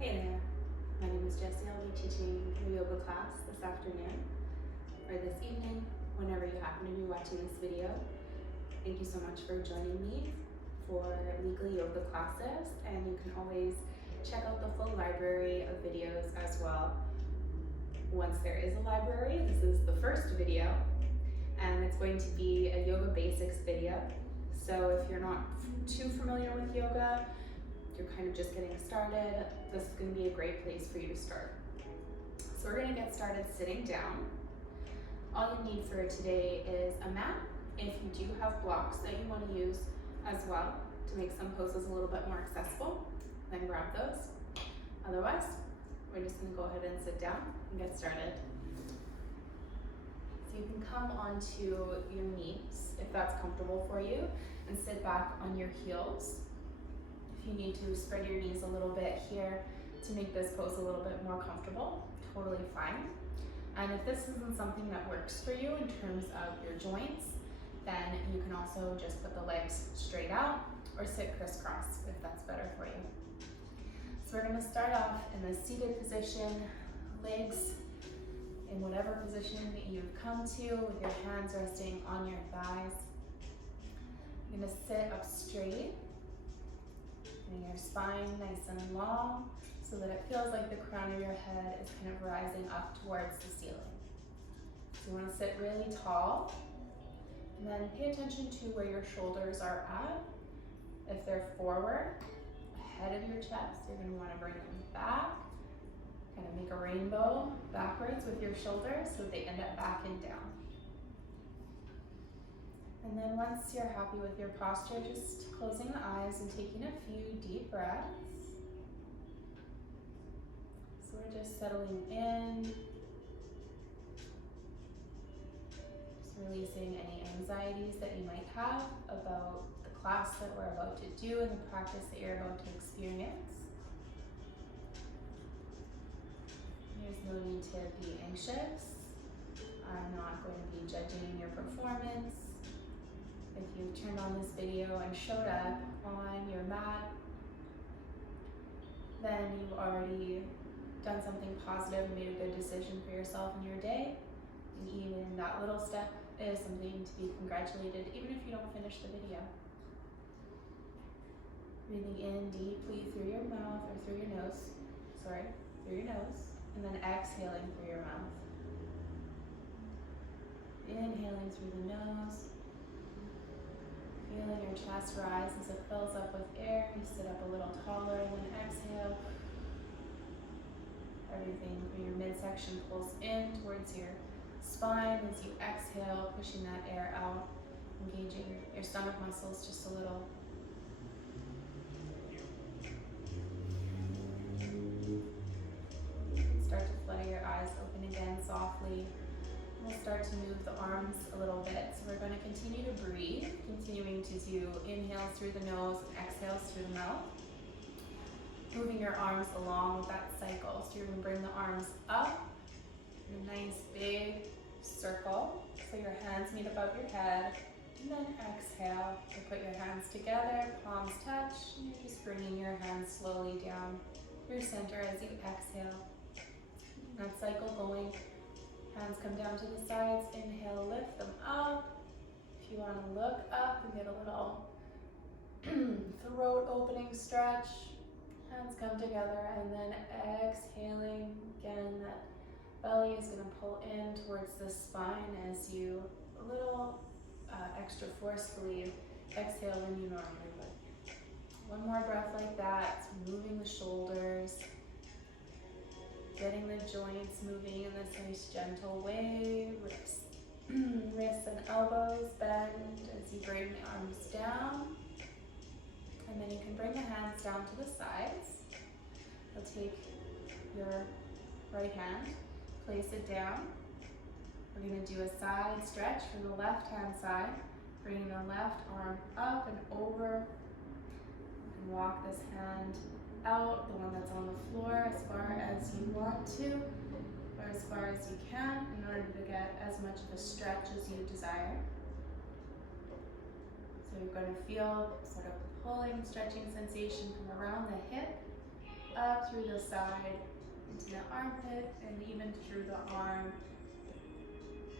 Hey there, my name is Jessie. I'll be teaching a yoga class this afternoon or this evening, whenever you happen to be watching this video. Thank you so much for joining me for weekly yoga classes, and you can always check out the full library of videos as well. Once there is a library, this is the first video, and it's going to be a yoga basics video. So if you're not too familiar with yoga, you're kind of just getting started, this is going to be a great place for you to start. So we're going to get started sitting down. All you need for today is a mat. If you do have blocks that you want to use as well to make some poses a little bit more accessible, then grab those. Otherwise, we're just going to go ahead and sit down and get started. So you can come onto your knees if that's comfortable for you and sit back on your heels. If you need to spread your knees a little bit here to make this pose a little bit more comfortable, totally fine. And if this isn't something that works for you in terms of your joints, then you can also just put the legs straight out or sit crisscross if that's better for you. So we're going to start off in the seated position, legs in whatever position that you've come to with your hands resting on your thighs. You're going to sit up straight. And your spine nice and long so that it feels like the crown of your head is kind of rising up towards the ceiling. So you want to sit really tall, and then pay attention to where your shoulders are at. If they're forward, ahead of your chest, you're going to want to bring them back, kind of make a rainbow backwards with your shoulders so that they end up back and down. And then once you're happy with your posture, just closing the eyes and taking a few deep breaths. So we're just settling in, just releasing any anxieties that you might have about the class that we're about to do and the practice that you're about to experience. There's no need to be anxious. I'm not going to be judging your performance. If you turned on this video and showed up on your mat, then you've already done something positive and made a good decision for yourself in your day. And even that little step is something to be congratulated, even if you don't finish the video. Breathing in deeply through your mouth or through your nose, through your nose, and then exhaling through your mouth. Inhaling through the nose. Feeling your chest rise as it fills up with air. You sit up a little taller and then exhale. Everything from your midsection pulls in towards your spine as you exhale, pushing that air out, engaging your stomach muscles just a little. Start to flutter your eyes open again softly. We'll start to move the arms a little bit. So we're going to continue to breathe, continuing to do inhales through the nose and exhales through the mouth. Moving your arms along with that cycle. So you're going to bring the arms up in a nice big circle. So your hands meet above your head. And then exhale. You put your hands together, palms touch, and you're just bringing your hands slowly down your center as you exhale. That cycle going. Hands come down to the sides, inhale, lift them up. If you want to look up and get a little throat opening stretch, hands come together, and then exhaling. Again, that belly is going to pull in towards the spine as you a little extra forcefully exhale than you normally would. One more breath like that, moving the shoulders. Getting the joints moving in this nice gentle way. Wrists and elbows bend as you bring the arms down. And then you can bring the hands down to the sides. You'll take your right hand, place it down. We're going to do a side stretch from the left hand side, bringing the left arm up and over. You can walk this hand out, the one that's on the floor, as far as you want to, or as far as you can, in order to get as much of a stretch as you desire. So you're going to feel sort of pulling, stretching sensation from around the hip up through the side, into the armpit, and even through the arm.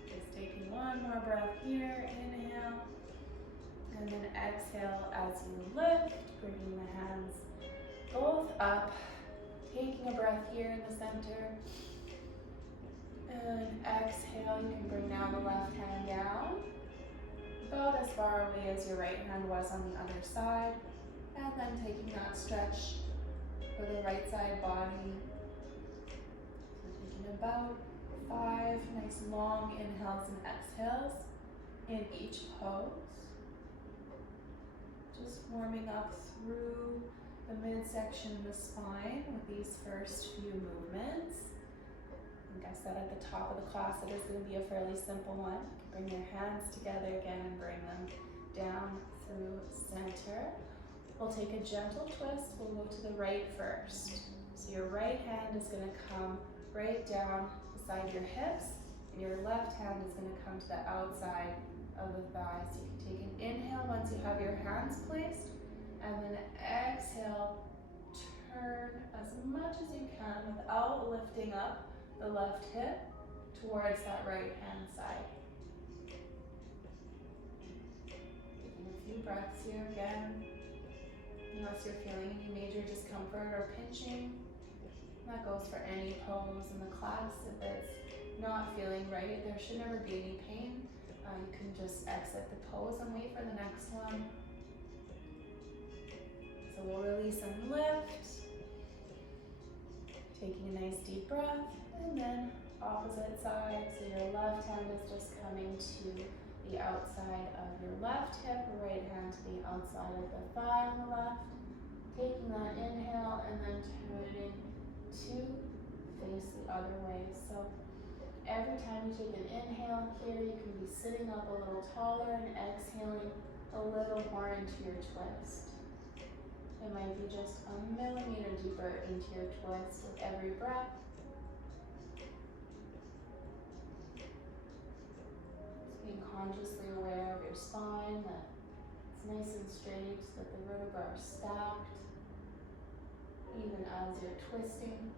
Just taking one more breath here, inhale, and then exhale as you lift, bringing the hands both up, taking a breath here in the center, and exhale, you can bring now the left hand down, about as far away as your right hand was on the other side, and then taking that stretch for the right side body. So taking about 5 nice long inhales and exhales in each pose. Just warming up through the midsection of the spine with these first few movements. Like I said at the top of the class, it is going to be a fairly simple one. Bring your hands together again and bring them down through center. We'll take a gentle twist. We'll go to the right first. So your right hand is going to come right down beside your hips, and your left hand is going to come to the outside of the thighs. You can take an inhale once you have your hands placed, and then exhale, turn as much as you can without lifting up the left hip towards that right hand side. Taking a few breaths here again. Unless you're feeling any major discomfort or pinching, that goes for any pose in the class. If it's not feeling right, there should never be any pain. You can just exit the pose and wait for the next one. So we'll release and lift. Taking a nice deep breath, and then opposite side. So your left hand is just coming to the outside of your left hip, right hand to the outside of the thigh on the left. Taking that inhale and then turning to face the other way. So every time you take an inhale here, you can be sitting up a little taller and exhaling a little more into your twist. It might be just a millimeter deeper into your twist with every breath. Just being consciously aware of your spine, that it's nice and straight, that the vertebrae are stacked, even as you're twisting.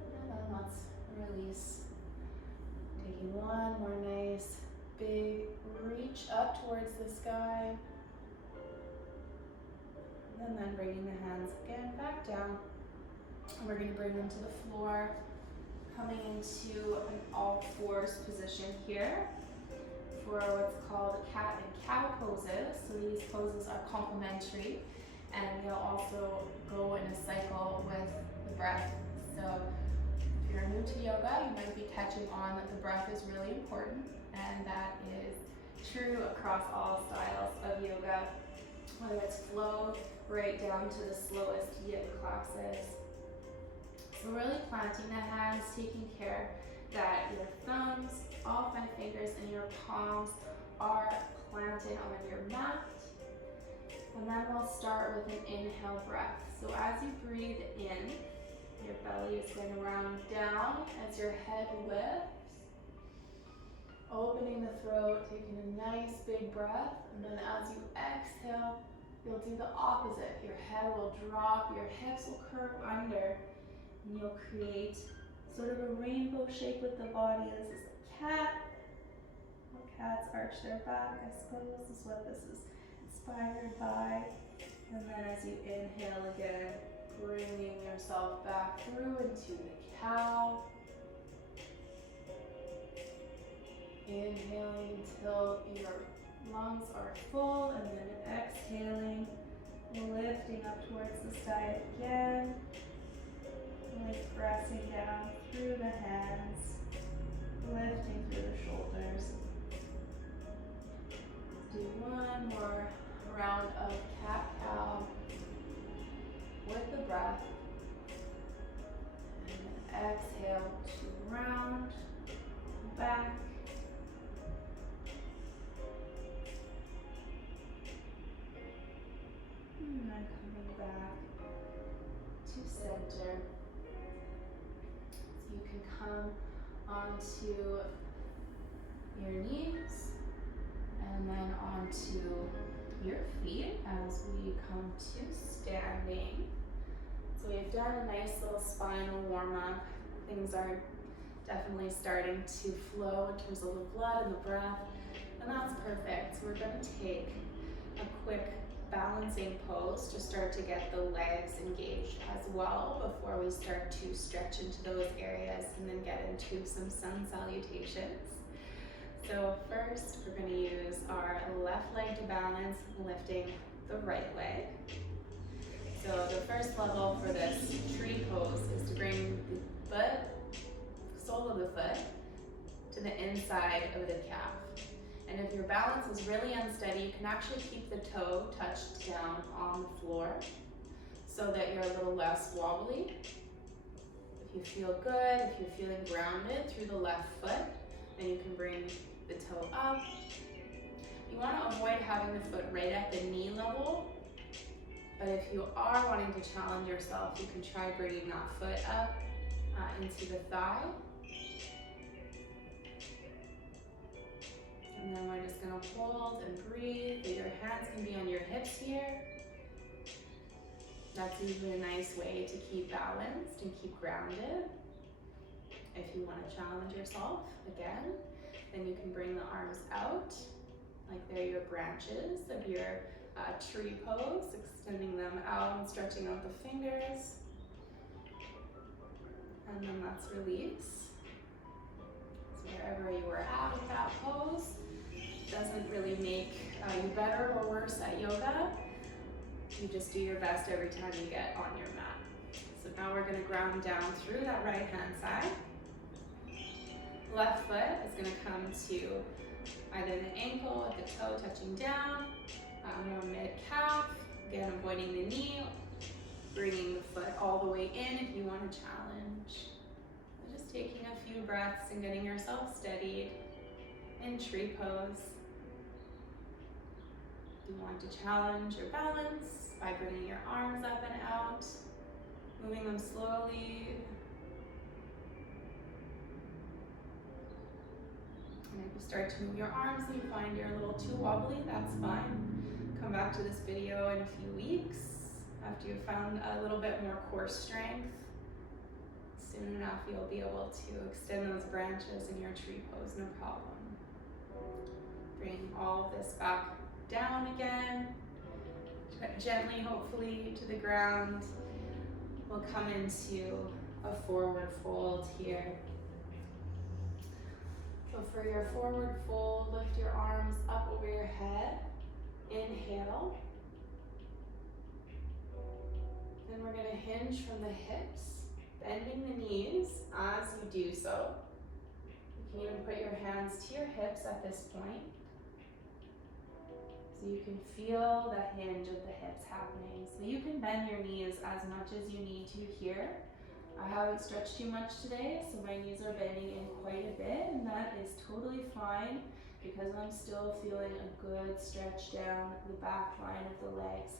And then let's release. Taking one more nice big reach up towards the sky. And then bringing the hands again back down. And we're going to bring them to the floor, coming into an all fours position here for what's called cat and cow poses. So these poses are complementary, and they'll also go in a cycle with the breath. So if you're new to yoga, you might be catching on that the breath is really important, and that is true across all styles of yoga, whether it's flow right down to the slowest yin classes. So really planting the hands, taking care that your thumbs, all 5 fingers, and your palms are planted on your mat. And then we'll start with an inhale breath. So as you breathe in, your belly is going to round down as your head lifts. Opening the throat, taking a nice big breath, and then as you exhale, you'll do the opposite. Your head will drop, your hips will curve under, and you'll create sort of a rainbow shape with the body. This is a cat. Well, cats arch their back, I suppose, is what this is inspired by. And then as you inhale again, bringing yourself back through into the cow. Inhaling until your lungs are full, and then exhaling, lifting up towards the sky again, like pressing down through the hands, lifting through the shoulders. Do one more round of cat-cow with the breath, and then exhale to round back. And then coming back to center. So you can come onto your knees and then onto your feet as we come to standing. So we've done a nice little spinal warm up. Things are definitely starting to flow in terms of the blood and the breath, and that's perfect. So we're going to take a quick balancing pose to start to get the legs engaged as well before we start to stretch into those areas and then get into some sun salutations. So first, we're going to use our left leg to balance, lifting the right leg. So the first level for this tree pose is to bring the foot, sole of the foot, to the inside of the calf. And if your balance is really unsteady, you can actually keep the toe touched down on the floor so that you're a little less wobbly. If you feel good, if you're feeling grounded through the left foot, then you can bring the toe up. You want to avoid having the foot right at the knee level, but if you are wanting to challenge yourself, you can try bringing that foot up into the thigh. And then we're just going to hold and breathe. Your hands can be on your hips here. That's usually a nice way to keep balanced and keep grounded. If you want to challenge yourself again, then you can bring the arms out like they're your branches of your tree pose, extending them out and stretching out the fingers. And then let's release. So wherever you are at with that pose, doesn't really make you better or worse at yoga. You just do your best every time you get on your mat. So now we're going to ground down through that right hand side. Left foot is going to come to either the ankle with the toe touching down, more mid-calf, again avoiding the knee, bringing the foot all the way in if you want to challenge. Just taking a few breaths and getting yourself steadied in tree pose. You want to challenge your balance by bringing your arms up and out, moving them slowly. And if you start to move your arms and you find you're a little too wobbly, that's fine. Come back to this video in a few weeks after you've found a little bit more core strength. Soon enough, you'll be able to extend those branches in your tree pose, no problem. Bring all of this back down again, gently, hopefully, to the ground. We'll come into a forward fold here. So for your forward fold, lift your arms up over your head. Inhale. Then we're going to hinge from the hips, bending the knees as you do so. You can even put your hands to your hips at this point. So you can feel the hinge of the hips happening. So you can bend your knees as much as you need to here. I haven't stretched too much today, so my knees are bending in quite a bit, and that is totally fine because I'm still feeling a good stretch down the back line of the legs.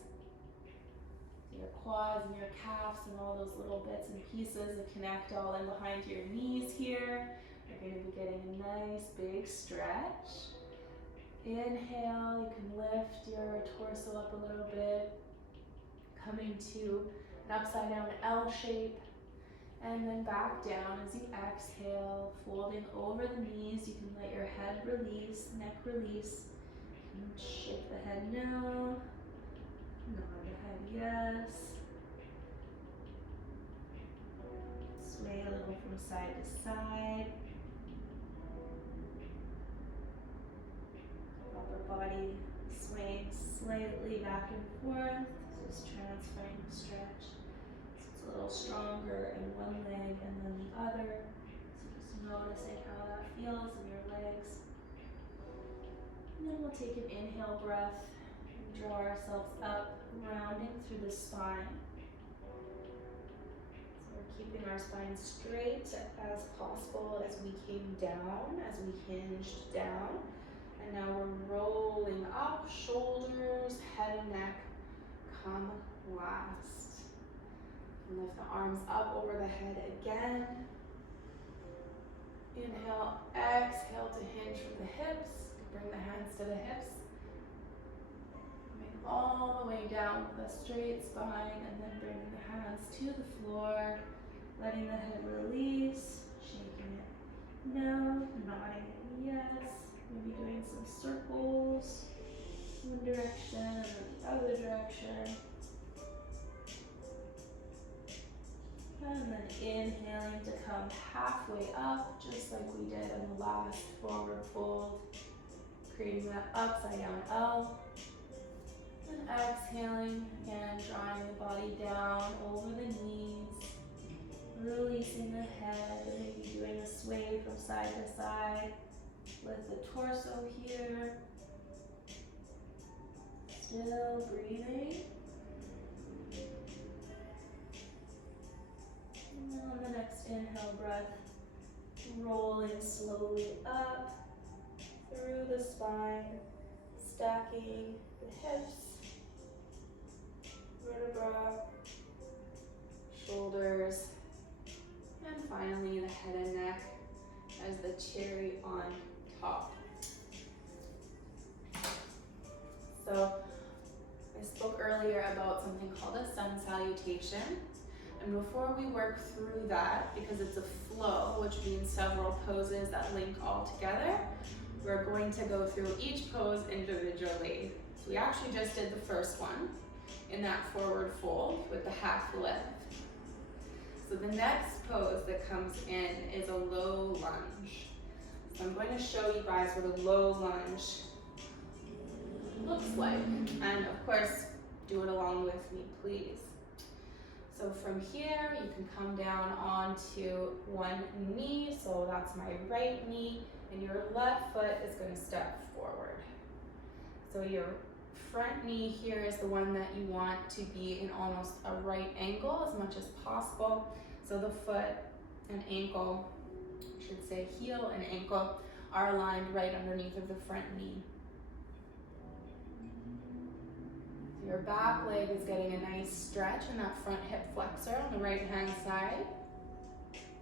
Your quads and your calves and all those little bits and pieces that connect all in behind your knees here. You're going to be getting a nice big stretch. Inhale, you can lift your torso up a little bit, coming to an upside down L shape, and then back down as you exhale, folding over the knees. You can let your head release, neck release, and shake the head no, nod the head yes. Sway a little from side to side. Upper body swaying slightly back and forth, just transferring the stretch. So it's a little stronger in one leg and then the other. So just noticing how that feels in your legs. And then we'll take an inhale breath and draw ourselves up, rounding through the spine. So we're keeping our spine straight as possible as we came down, as we hinged down. And now we're rolling up, shoulders, head and neck come last. And lift the arms up over the head again. Inhale, exhale to hinge from the hips. Bring the hands to the hips. Make all the way down with a straight spine, and then bringing the hands to the floor, letting the head release, shaking it no, nodding it yes, maybe doing some circles, one direction and then the other direction. And then inhaling to come halfway up, just like we did in the last forward fold, creating that upside down L. And exhaling, again, drawing the body down over the knees, releasing the head, and maybe doing a sway from side to side with the torso here. Still breathing. And then on the next inhale breath, rolling slowly up through the spine, stacking the hips, vertebra, shoulders, and finally the head and neck as the cherry on top. So I spoke earlier about something called a sun salutation. And before we work through that, because it's a flow, which means several poses that link all together, we're going to go through each pose individually. So we actually just did the first one in that forward fold with the half lift. So the next pose that comes in is a low lunge. So I'm going to show you guys what a low lunge looks like. And of course, do it along with me, please. So from here, you can come down onto one knee. So that's my right knee, and your left foot is going to step forward. So your front knee here is the one that you want to be in almost a right angle as much as possible. So the foot and ankle, I should say heel and ankle, are aligned right underneath of the front knee. Your back leg is getting a nice stretch in that front hip flexor on the right hand side.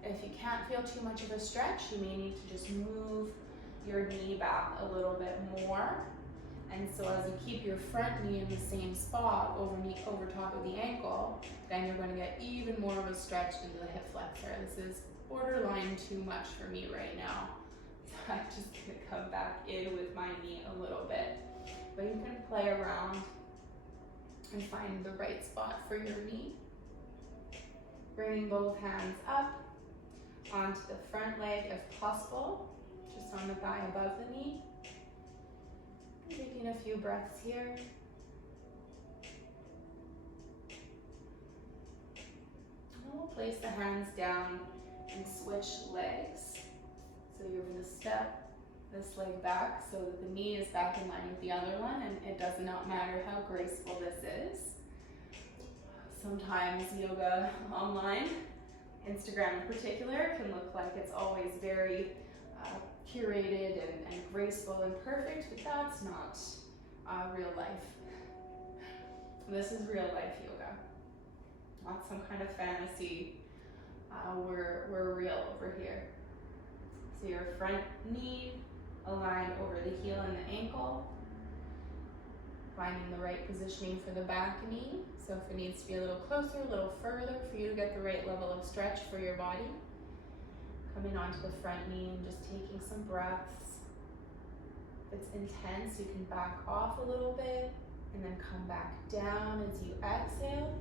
If you can't feel too much of a stretch, you may need to just move your knee back a little bit more. And so as you keep your front knee in the same spot over top of the ankle, then you're going to get even more of a stretch into the hip flexor. This is borderline too much for me right now. So I'm just going to come back in with my knee a little bit. But you can play around and find the right spot for your knee. Bringing both hands up onto the front leg if possible, just on the thigh above the knee. Taking a few breaths here. And we'll place the hands down and switch legs. So you're going to step this leg back so that the knee is back in line with the other one, and it does not matter how graceful this is. Sometimes yoga online, Instagram in particular, can look like it's always very curated and graceful and perfect, but that's not real life. This is real life yoga, not some kind of fantasy. We're real over here. So your front knee aligned over the heel and the ankle, finding the right positioning for the back knee. So if it needs to be a little closer, a little further for you to get the right level of stretch for your body. Coming onto the front knee and just taking some breaths. If it's intense, you can back off a little bit and then come back down as you exhale.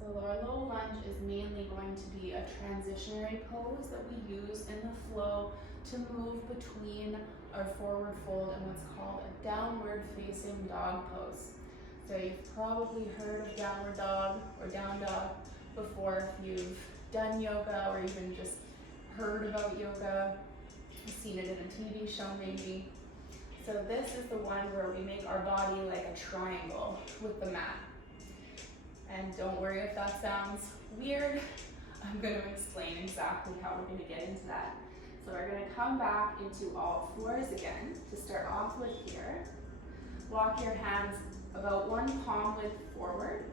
So our low lunge is mainly going to be a transitionary pose that we use in the flow to move between our forward fold and what's called a downward facing dog pose. So you've probably heard of downward dog or down dog before if you've done yoga or even just heard about yoga, seen it in a TV show maybe. So this is the one where we make our body like a triangle with the mat. And don't worry if that sounds weird. I'm going to explain exactly how we're going to get into that. So we're going to come back into all fours again to start off with here. Walk your hands about one palm width forward.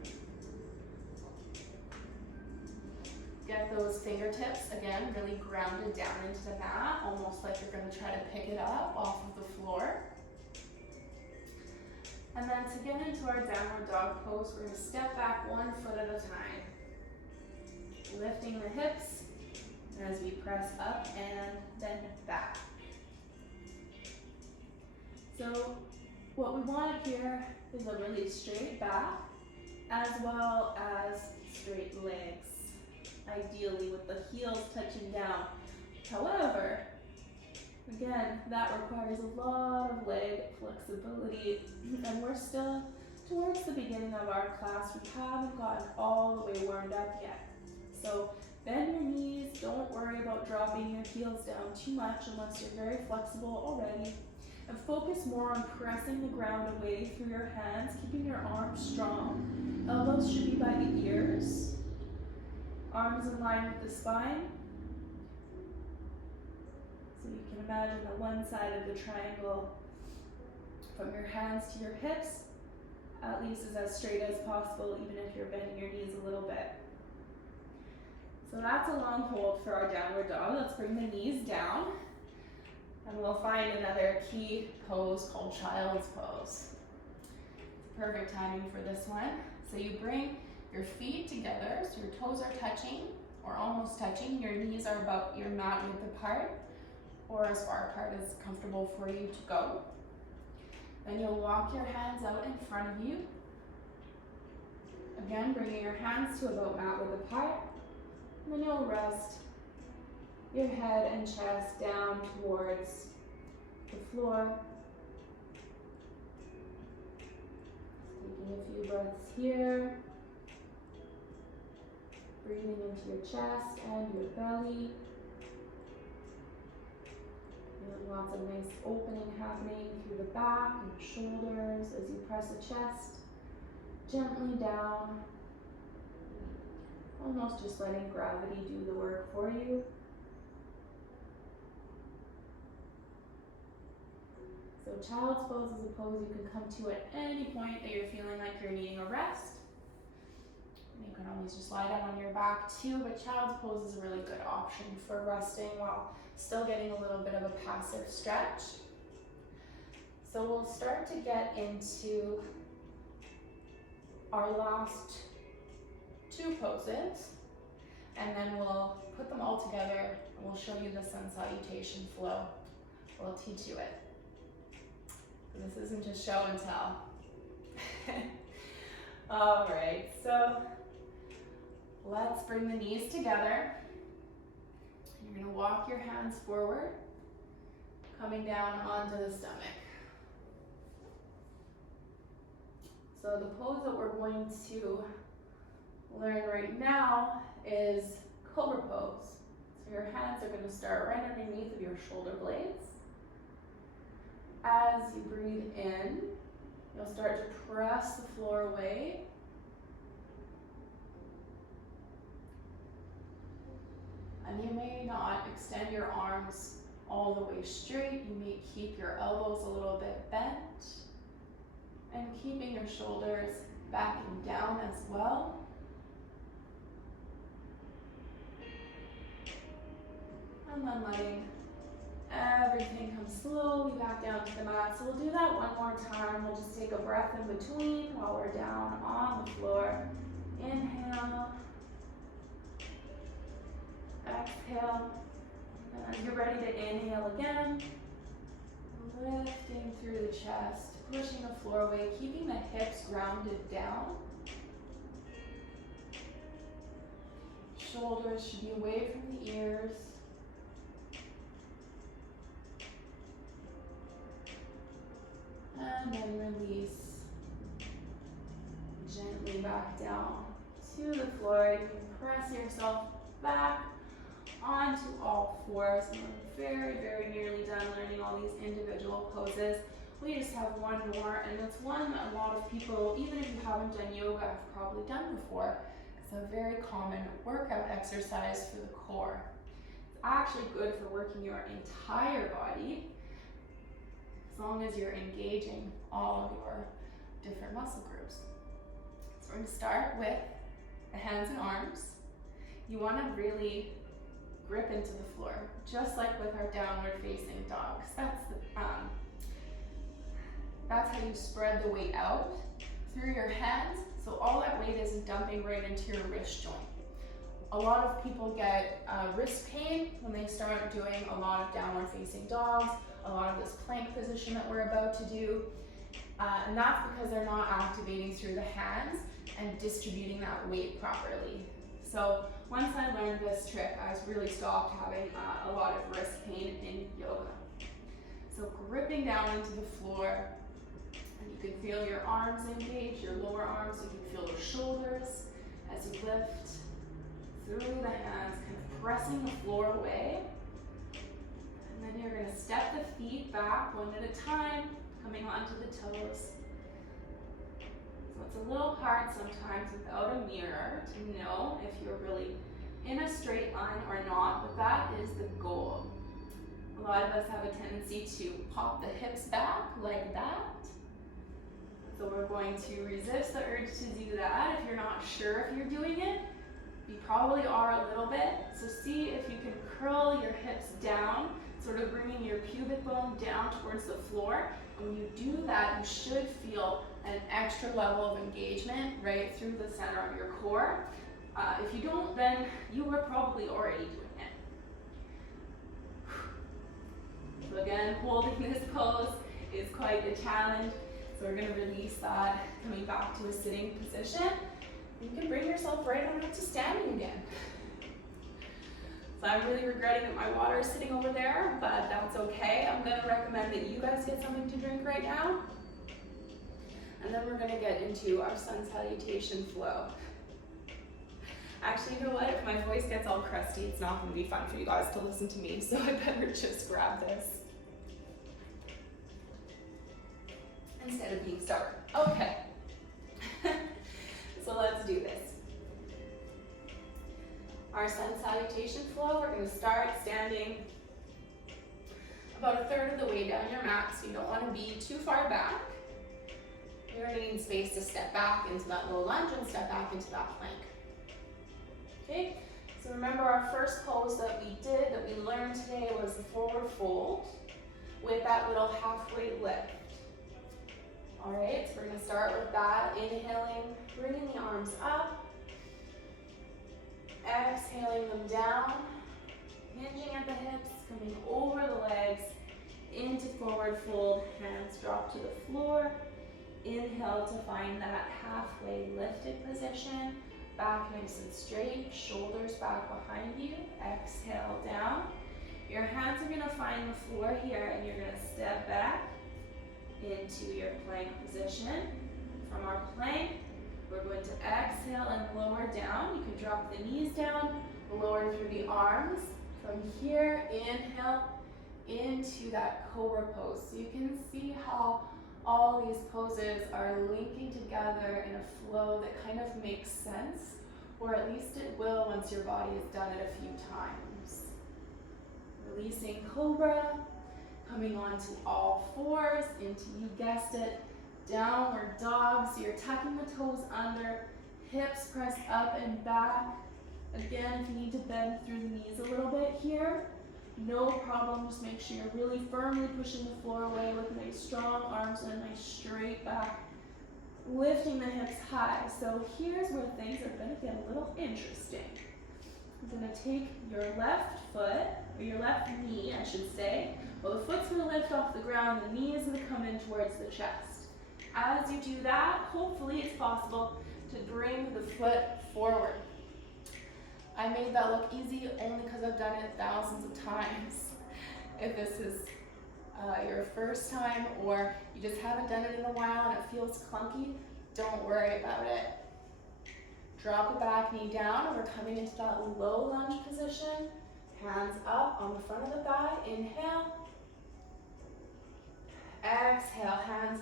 Get get those fingertips, again, really grounded down into the mat, almost like you're gonna try to pick it up off of the floor. And then to get into our downward dog pose, we're gonna step back 1 foot at a time. Lifting the hips as we press up and then back. So what we want here is a really straight back as well as straight legs, ideally with the heels touching down. However, again, that requires a lot of leg flexibility, and we're still towards the beginning of our class. We haven't gotten all the way warmed up yet. So bend your knees, don't worry about dropping your heels down too much unless you're very flexible already. And focus more on pressing the ground away through your hands, keeping your arms strong. Elbows should be by the ears. Arms in line with the spine. So you can imagine that one side of the triangle from your hands to your hips at least is as straight as possible, even if you're bending your knees a little bit. So that's a long hold for our downward dog. Let's bring the knees down. And we'll find another key pose called child's pose. It's perfect timing for this one. So you bring your feet together, so your toes are touching or almost touching. Your knees are about your mat width apart or as far apart as comfortable for you to go. Then you'll walk your hands out in front of you. Again, bringing your hands to about mat width apart. And then you'll rest your head and chest down towards the floor. Taking a few breaths here. Breathing into your chest and your belly. And lots of nice opening happening through the back and your shoulders as you press the chest gently down. Almost just letting gravity do the work for you. So child's pose is a pose you can come to at any point that you're feeling like you're needing a rest. And you can always just lie down on your back too, but child's pose is a really good option for resting while still getting a little bit of a passive stretch. So we'll start to get into our last 2 poses, and then we'll put them all together and we'll show you the sun salutation flow. We'll teach you it. This isn't just show and tell. All right, so let's bring the knees together. You're gonna walk your hands forward, coming down onto the stomach. So the pose that we're going to learn right now is cobra pose. So your hands are gonna start right underneath of your shoulder blades. As you breathe in, you'll start to press the floor away. And you may not extend your arms all the way straight. You may keep your elbows a little bit bent and keeping your shoulders backing down as well. And then letting everything come slowly back down to the mat. So we'll do that one more time. We'll just take a breath in between while we're down on the floor. Inhale. Exhale. And as you're ready to inhale again, lifting through the chest, pushing the floor away, keeping the hips grounded down. Shoulders should be away from the ears. And then release gently back down to the floor. You can press yourself back onto all fours. And we're very, very nearly done learning all these individual poses. We just have one more, and it's one that a lot of people, even if you haven't done yoga, have probably done before. It's a very common workout exercise for the core. It's actually good for working your entire body, as long as you're engaging all of your different muscle groups. So we're going to start with the hands and arms. you want to really grip into the floor, just like with our downward facing dogs. That's how you spread the weight out through your hands, so all that weight isn't dumping right into your wrist joint. A lot of people get wrist pain when they start doing a lot of downward facing dogs, a lot of this plank position that we're about to do, and that's because they're not activating through the hands and distributing that weight properly. So once I learned this trick, I really stopped having a lot of wrist pain in yoga. So gripping down into the floor, and you can feel your arms engage, your lower arms, you can feel the shoulders as you lift through the hands, kind of pressing the floor away. And then you're gonna step the feet back one at a time, coming onto the toes. So it's a little hard sometimes without a mirror to know if you're really in a straight line or not, but that is the goal. A lot of us have a tendency to pop the hips back like that. So we're going to resist the urge to do that. If you're not sure if you're doing it, you probably are a little bit. So see if you can curl your hips down, sort of bringing your pubic bone down towards the floor. And when you do that, you should feel an extra level of engagement right through the center of your core. If you don't, then you were probably already doing it. So again, holding this pose is quite a challenge. So we're going to release that, coming back to a sitting position. You can bring yourself right on up to standing again. So I'm really regretting that my water is sitting over there, but that's okay. I'm going to recommend that you guys get something to drink right now. And then we're going to get into our sun salutation flow. Actually, you know what? If my voice gets all crusty, it's not going to be fun for you guys to listen to me, so I better just grab this instead of being stubborn. Okay. So let's do this. Our sun salutation flow, we're going to start standing about a third of the way down your mat, so you don't want to be too far back. You're going to need space to step back into that low lunge and step back into that plank. Okay, so remember our first pose that we did, that we learned today, was the forward fold with that little halfway lift. All right, so we're going to start with that, inhaling, bringing the arms up, exhaling them down, hinging at the hips, coming over the legs, into forward fold, hands drop to the floor. Inhale to find that halfway lifted position, back nice and straight, shoulders back behind you. Exhale down. Your hands are going to find the floor here, and you're going to step back into your plank position. From our plank, we're going to exhale and lower down. You can drop the knees down, lower through the arms. From here, inhale into that cobra pose. So you can see how all these poses are linking together in a flow that kind of makes sense, or at least it will once your body has done it a few times. Releasing cobra, coming onto all fours into, you guessed it, downward dog. So you're tucking the toes under, hips press up and back. Again, if you need to bend through the knees a little bit here, no problem. Just make sure you're really firmly pushing the floor away with nice strong arms and a nice straight back, lifting the hips high. So here's where things are going to get a little interesting. I'm going to take your left foot, or your left knee, I should say. Well, the foot's going to lift off the ground, the knee is going to come in towards the chest. As you do that, hopefully it's possible to bring the foot forward. I made that look easy only because I've done it thousands of times. If this is your first time, or you just haven't done it in a while and it feels clunky, don't worry about it. Drop the back knee down, and we're coming into that low lunge position. Hands up on the front of the thigh. Inhale. Exhale, hands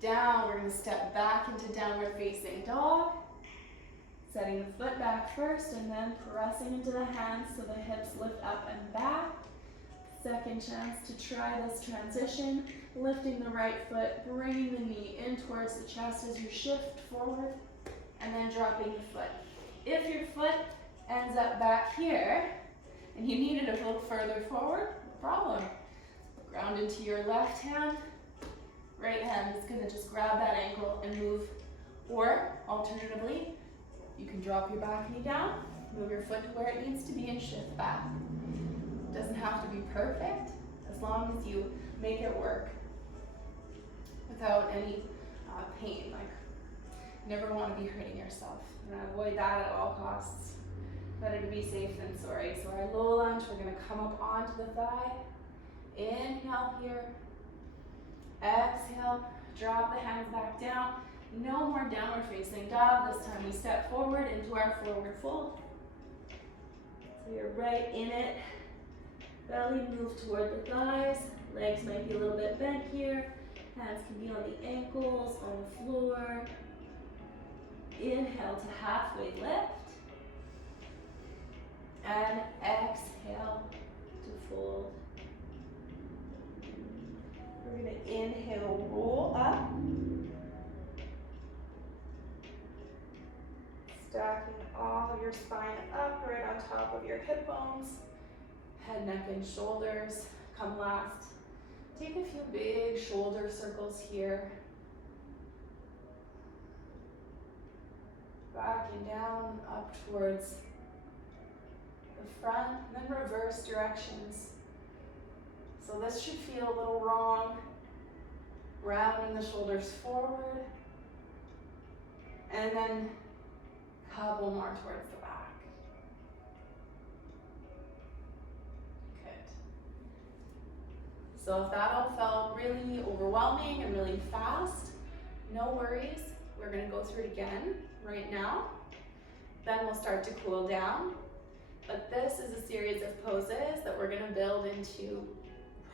down. We're going to step back into downward facing dog. Setting the foot back first, and then pressing into the hands so the hips lift up and back. Second chance to try this transition. Lifting the right foot, bringing the knee in towards the chest as you shift forward, and then dropping the foot. If your foot ends up back here, and you need it a little further forward, no problem. Ground into your left hand, right hand is gonna just grab that ankle and move. Or, alternatively, you can drop your back knee down, move your foot to where it needs to be and shift back. It doesn't have to be perfect, as long as you make it work without any pain. Like, you never want to be hurting yourself. And avoid that at all costs. Better to be safe than sorry. So our low lunge, we're gonna come up onto the thigh. Inhale here. Exhale, drop the hands back down. No more downward facing dog. This time we step forward into our forward fold. So you're right in it. Belly move toward the thighs. Legs might be a little bit bent here. Hands can be on the ankles, on the floor. Inhale to halfway lift. And exhale to fold. We're going to inhale, roll up. Stacking all of your spine up right on top of your hip bones. Head, neck, and shoulders come last. Take a few big shoulder circles here. Back and down, up towards the front, and then reverse directions. So this should feel a little wrong. Rounding the shoulders forward. And then a couple more towards the back. Good. So if that all felt really overwhelming and really fast, no worries. We're gonna go through it again right now. Then we'll start to cool down. But this is a series of poses that we're gonna build into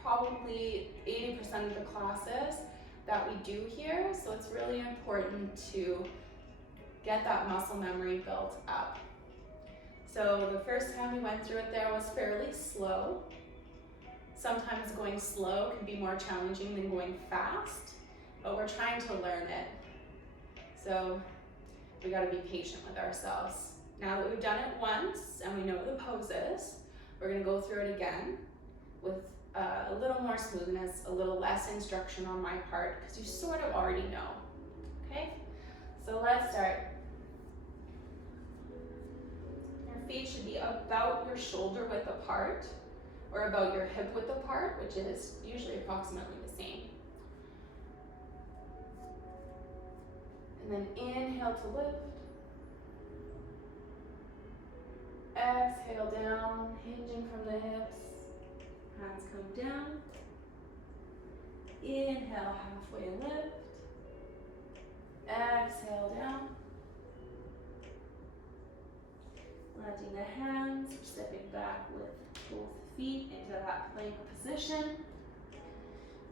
probably 80% of the classes that we do here. So it's really important to get that muscle memory built up. So the first time we went through it there was fairly slow. Sometimes going slow can be more challenging than going fast, but we're trying to learn it. So we gotta be patient with ourselves. Now that we've done it once and we know the poses, we're gonna go through it again with a little more smoothness, a little less instruction on my part, because you sort of already know, okay? So let's start. Your feet should be about your shoulder width apart, or about your hip width apart, which is usually approximately the same. And then inhale to lift. Exhale down, hinging from the hips. Hands come down. Inhale, halfway lift. Exhale down. Planting the hands, stepping back with both feet into that plank position.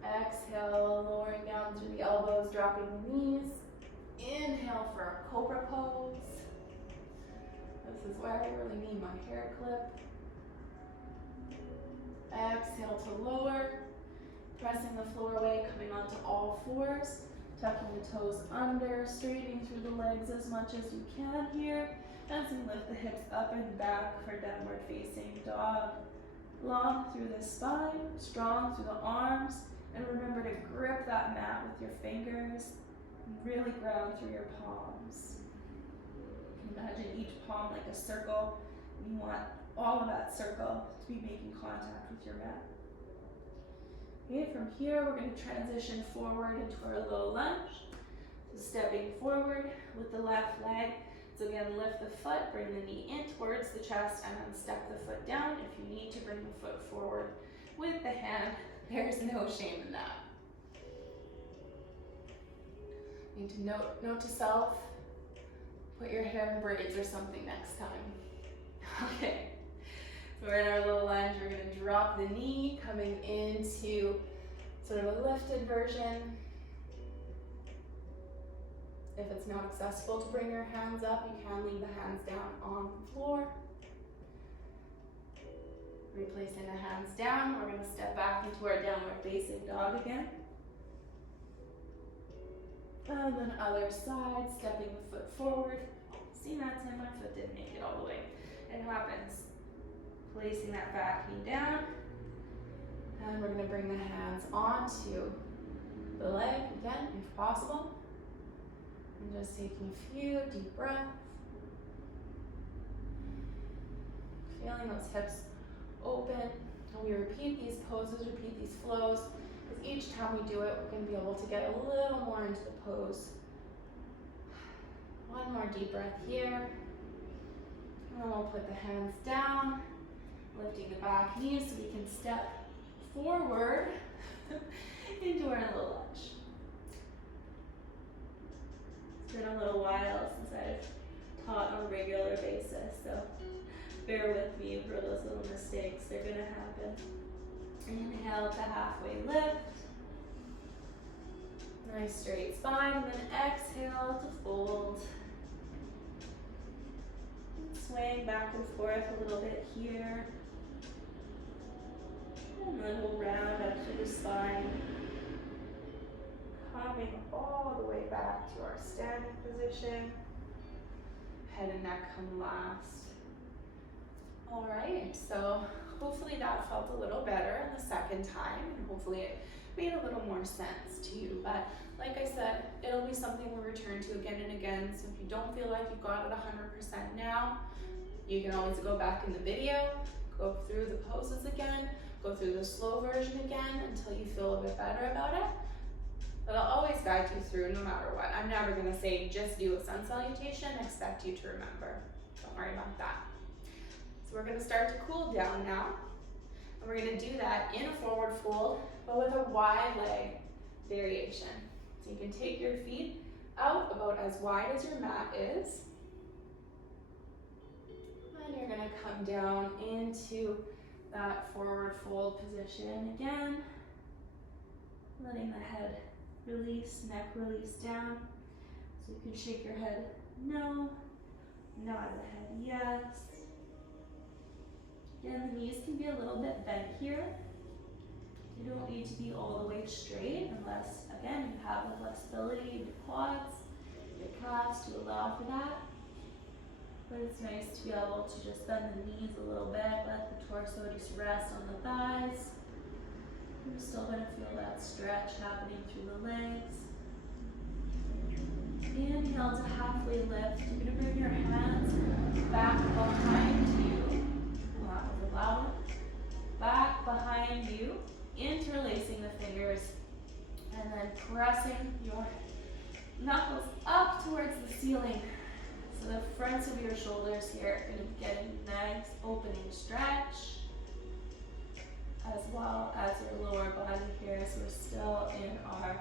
Exhale, lowering down through the elbows, dropping the knees. Inhale for a cobra pose. This is where I really need my hair clip. Exhale to lower, pressing the floor away, coming onto all fours, tucking the toes under, straightening through the legs as much as you can here, as you lift the hips up and back for downward facing dog. Long through the spine, strong through the arms, and remember to grip that mat with your fingers, and really ground through your palms. Imagine each palm like a circle, and you want all of that circle to be making contact with your mat. Okay, from here we're going to transition forward into our low lunge. So stepping forward with the left leg. So again, lift the foot, bring the knee in towards the chest, and then step the foot down. If you need to bring the foot forward with the hand, there's no shame in that. Need to note to self, put your hair in braids or something next time. Okay. So we're in our low lunge, we're going to drop the knee, coming into sort of a lifted version. If it's not accessible to bring your hands up, you can leave the hands down on the floor. Replacing the hands down, we're going to step back into our downward facing dog again. And then other side, stepping the foot forward. See, that's it, my foot didn't make it all the way. And up and placing that back knee down. And we're gonna bring the hands onto the leg again, if possible. And just taking a few deep breaths. Feeling those hips open. And we repeat these poses, repeat these flows, because each time we do it, we're going to be able to get a little more into the pose. One more deep breath here. And then we'll put the hands down, lifting the back knees so we can step forward into our little lunge. It's been a little while since I've taught on a regular basis, so bear with me for those little mistakes. They're gonna happen. Inhale to halfway lift. Nice straight spine, and then exhale to fold. Swaying back and forth a little bit here. And then we'll round up to the spine. Coming all the way back to our standing position. Head and neck come last. All right, so hopefully that felt a little better the second time, and hopefully it made a little more sense to you. But like I said, it'll be something we'll return to again and again. So if you don't feel like you've got it 100% now, you can always go back in the video, go through the poses again, go through the slow version again until you feel a bit better about it. But I'll always guide you through no matter what. I'm never gonna say just do a sun salutation and expect you to remember. Don't worry about that. So we're gonna start to cool down now. And we're gonna do that in a forward fold, but with a wide leg variation. So you can take your feet out about as wide as your mat is. And you're gonna come down into that forward fold position again. Letting the head release, neck release down. So you can shake your head no, nod the head yes. Again, the knees can be a little bit bent here. You don't need to be all the way straight unless, again, you have the flexibility in your quads, your calves to allow for that. But it's nice to be able to just bend the knees a little bit, let the torso just rest on the thighs. You're still going to feel that stretch happening through the legs. Inhale to halfway lift. You're going to bring your hands back behind you. That was loud. Back behind you, interlacing the fingers, and then pressing your knuckles up towards the ceiling. So the fronts of your shoulders here are going to be getting nice opening stretch, as well as your lower body here. So we're still in our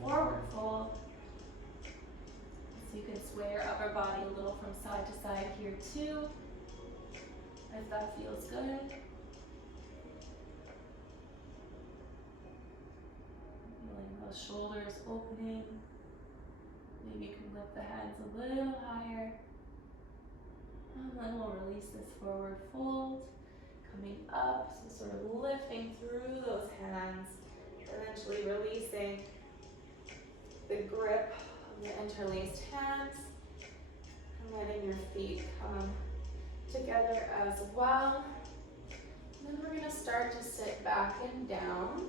forward fold. So you can sway your upper body a little from side to side here too, if that feels good. Feeling those shoulders opening. Maybe you can lift the hands a little higher. And then we'll release this forward fold. Coming up, so sort of lifting through those hands, eventually releasing the grip of the interlaced hands, and letting your feet come together as well. And then we're going to start to sit back and down.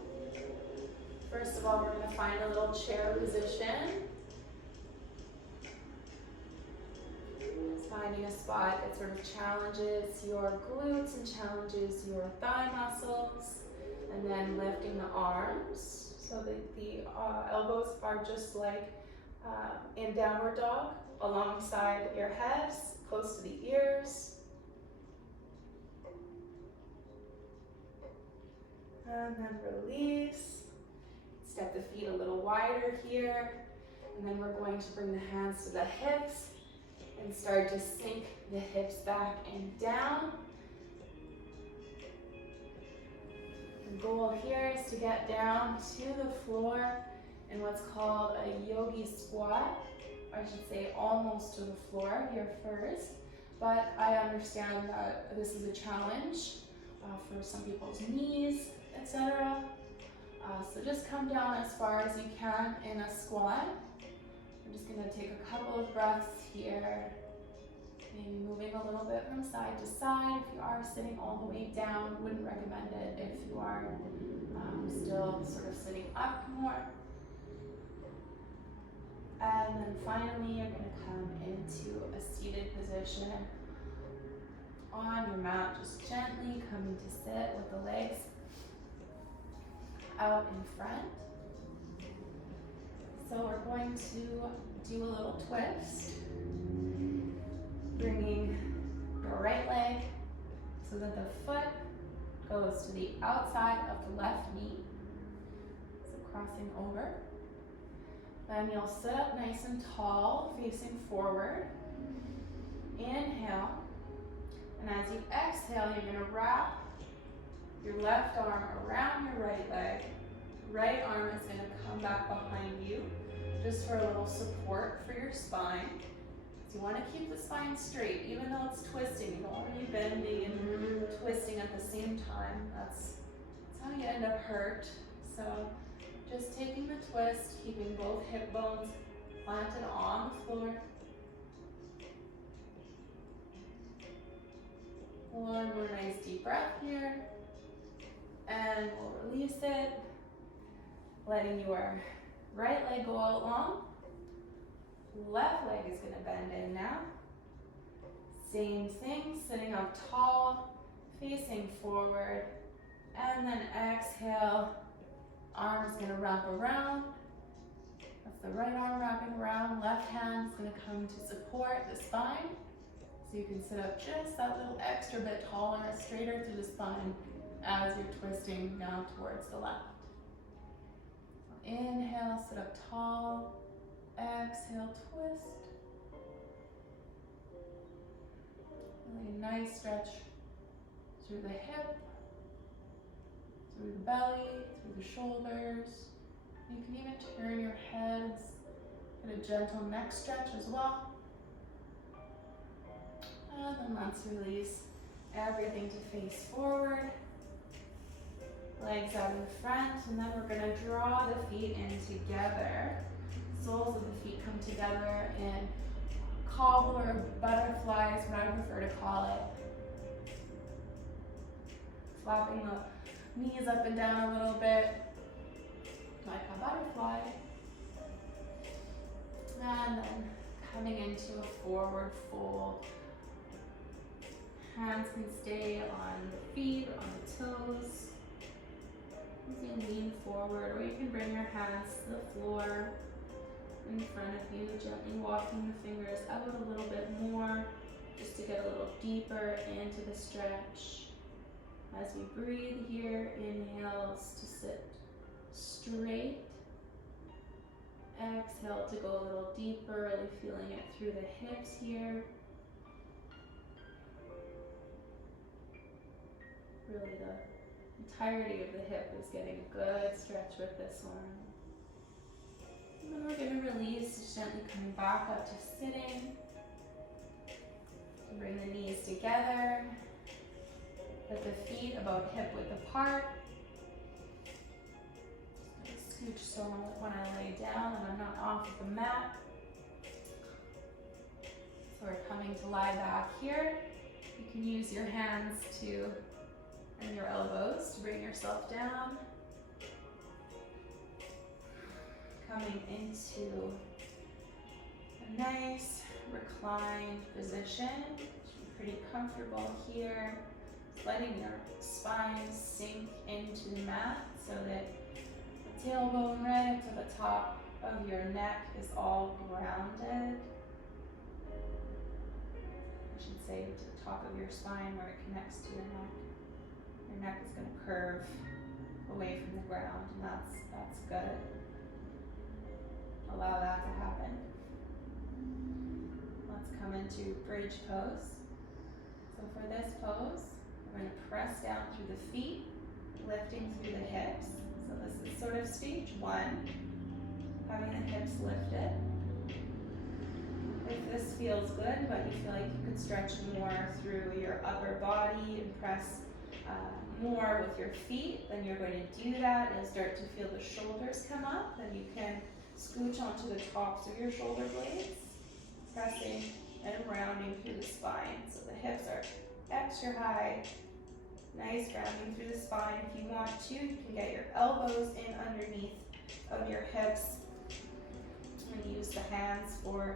First of all, we're going to find a little chair position. Finding a spot that sort of challenges your glutes and challenges your thigh muscles, and then lifting the arms so that the elbows are just like in downward dog alongside your heads, close to the ears. And then release. Step the feet a little wider here, and then we're going to bring the hands to the hips and start to sink the hips back and down. The goal here is to get down to the floor in what's called a yogi squat. I should say almost to the floor here first, but I understand that this is a challenge for some people's knees, etc. So just come down as far as you can in a squat. I'm just going to take a couple of breaths here Maybe moving a little bit from side to side. If you are sitting all the way down, wouldn't recommend it if you are still sort of sitting up more. And then finally, you're going to come into a seated position on your mat, just gently coming to sit with the legs out in front. So we're going to do a little twist, bringing your right leg so that the foot goes to the outside of the left knee. So crossing over. Then you'll sit up nice and tall, facing forward. Inhale. And as you exhale, you're going to wrap your left arm around your right leg. Right arm is going to come back behind you, just for a little support for your spine. So you want to keep the spine straight, even though it's twisting. You don't want to be bending and twisting at the same time. That's how you end up hurt. So just taking the twist, keeping both hip bones planted on the floor. One more nice deep breath here. And we'll release it, letting your right leg go out long. Left leg is going to bend in now. Same thing, sitting up tall, facing forward. And then exhale, arm is going to wrap around. That's the right arm wrapping around. Left hand is going to come to support the spine. So you can sit up just that little extra bit taller, straighter through the spine as you're twisting now towards the left. Inhale, sit up tall. Exhale, twist. Really nice stretch through the hip, through the belly, through the shoulders. You can even turn your heads, get a gentle neck stretch as well. And then let's release everything to face forward. Legs out in front, and then we're going to draw the feet in together. Soles of the feet come together in cobbler, butterflies, what I prefer to call it. Flapping the knees up and down a little bit, like a butterfly. And then coming into a forward fold. Hands can stay on the feet, on the toes. You can lean forward, or you can bring your hands to the floor in front of you, gently walking the fingers out a little bit more, just to get a little deeper into the stretch. As we breathe here, inhales to sit straight. Exhale to go a little deeper, really feeling it through the hips here. Really the entirety of the hip is getting a good stretch with this one. And then we're going to release, just gently coming back up to sitting. Bring the knees together. Let the feet about hip width apart. Just scooch so when I lay down and I'm not off of the mat. So we're coming to lie back here. You can use your hands and your elbows to bring yourself down. Coming into a nice reclined position. Should be pretty comfortable here. Just letting your spine sink into the mat so that the tailbone right up to the top of your neck is all grounded. I should say to the top of your spine where it connects to your neck. Your neck is going to curve away from the ground, and that's good. Allow that to happen. Let's come into bridge pose. So for this pose, we're going to press down through the feet, lifting through the hips. So this is sort of stage one, having the hips lifted. If this feels good, but you feel like you could stretch more through your upper body and press more with your feet, then you're going to do that. You'll start to feel the shoulders come up, then you can scooch onto the tops of your shoulder blades, pressing and rounding through the spine. So the hips are extra high. Nice rounding through the spine. If you want to, you can get your elbows in underneath of your hips and use the hands for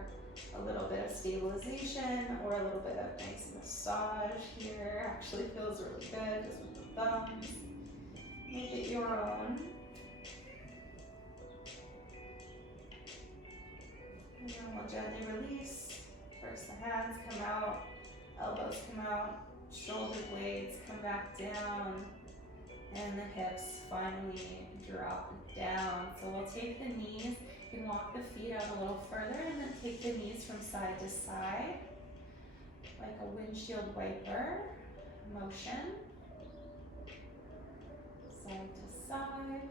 a little bit of stabilization or a little bit of nice massage here. Actually feels really good just with the thumbs. Make it your own. And then we'll gently release. First the hands come out, elbows come out, shoulder blades come back down, and the hips finally drop down. So we'll take the knees, you can walk the feet out a little further and then take the knees from side to side, like a windshield wiper motion. Side to side,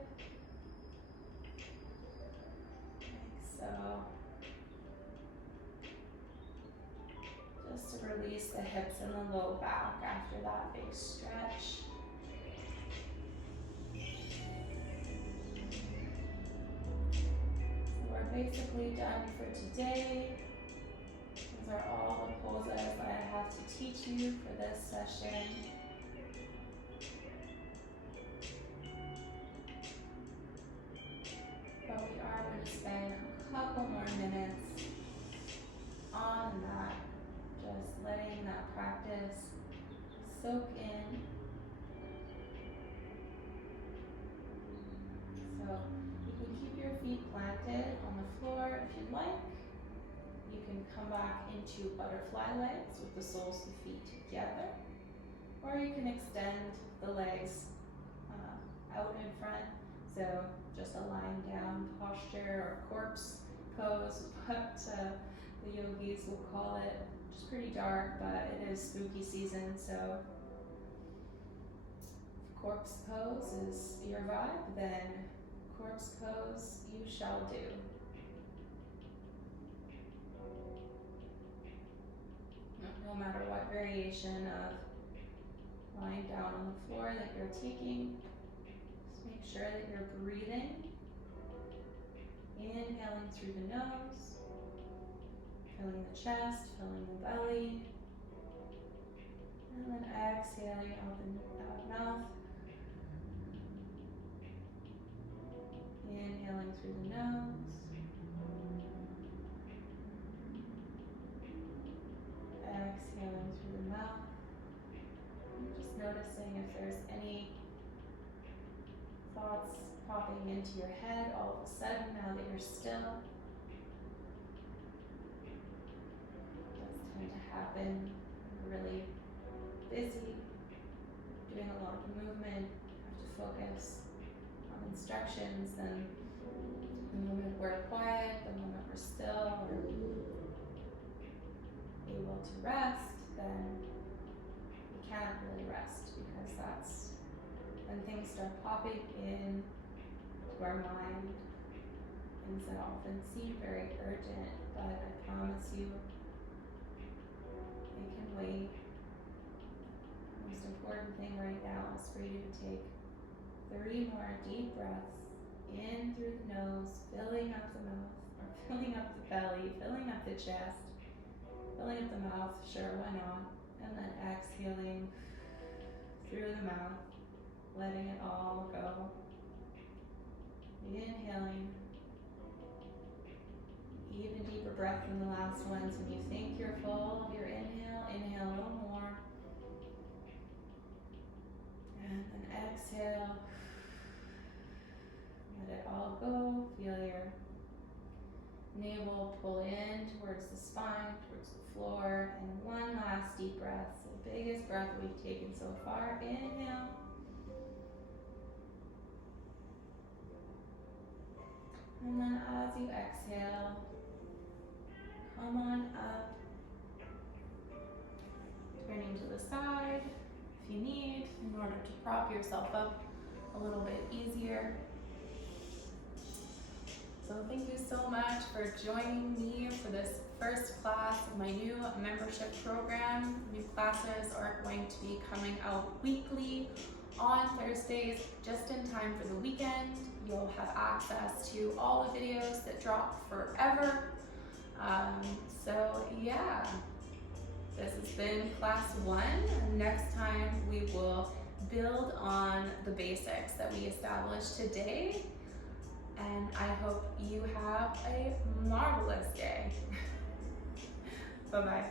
like so. Just to release the hips and the low back after that big stretch. So we're basically done for today. These are all the poses that I have to teach you for this session. But we are going to spend a couple more minutes on that. Just letting that practice soak in. So you can keep your feet planted on the floor if you'd like. You can come back into butterfly legs with the soles of the feet together. Or you can extend the legs out in front. So just a lying down posture or corpse pose, what the yogis will call it. It's pretty dark, but it is spooky season, so if corpse pose is your vibe, then corpse pose you shall do. No matter what variation of lying down on the floor that you're taking, just make sure that you're breathing, inhaling through the nose, filling the chest, filling the belly, and then exhaling out the mouth. Inhaling through the nose, exhaling through the mouth. And just noticing if there's any thoughts popping into your head all of a sudden now that you're still. To happen. We're really busy, doing a lot of movement, have to focus on instructions, and the moment we're quiet, the moment we're still, we're able to rest, then we can't really rest, because that's when things start popping in to our mind, things that often seem very urgent, but I promise you, they can wait. The most important thing right now is for you to take 3 more deep breaths in through the nose, filling up the mouth, or filling up the belly, filling up the chest, filling up the mouth, sure, why not? And then exhaling through the mouth, letting it all go. Inhaling. Even deeper breath than the last ones. When you think you're full of your inhale, inhale a little more. And then exhale. Let it all go. Feel your navel pull in towards the spine, towards the floor. And one last deep breath. The biggest breath we've taken so far. Inhale. And then as you exhale, come on up, turning to the side if you need, in order to prop yourself up a little bit easier. So thank you so much for joining me for this first class of my new membership program. New classes are going to be coming out weekly on Thursdays, just in time for the weekend. You'll have access to all the videos that drop forever. So yeah, this has been class 1. Next time we will build on the basics that we established today, and I hope you have a marvelous day. Bye-bye.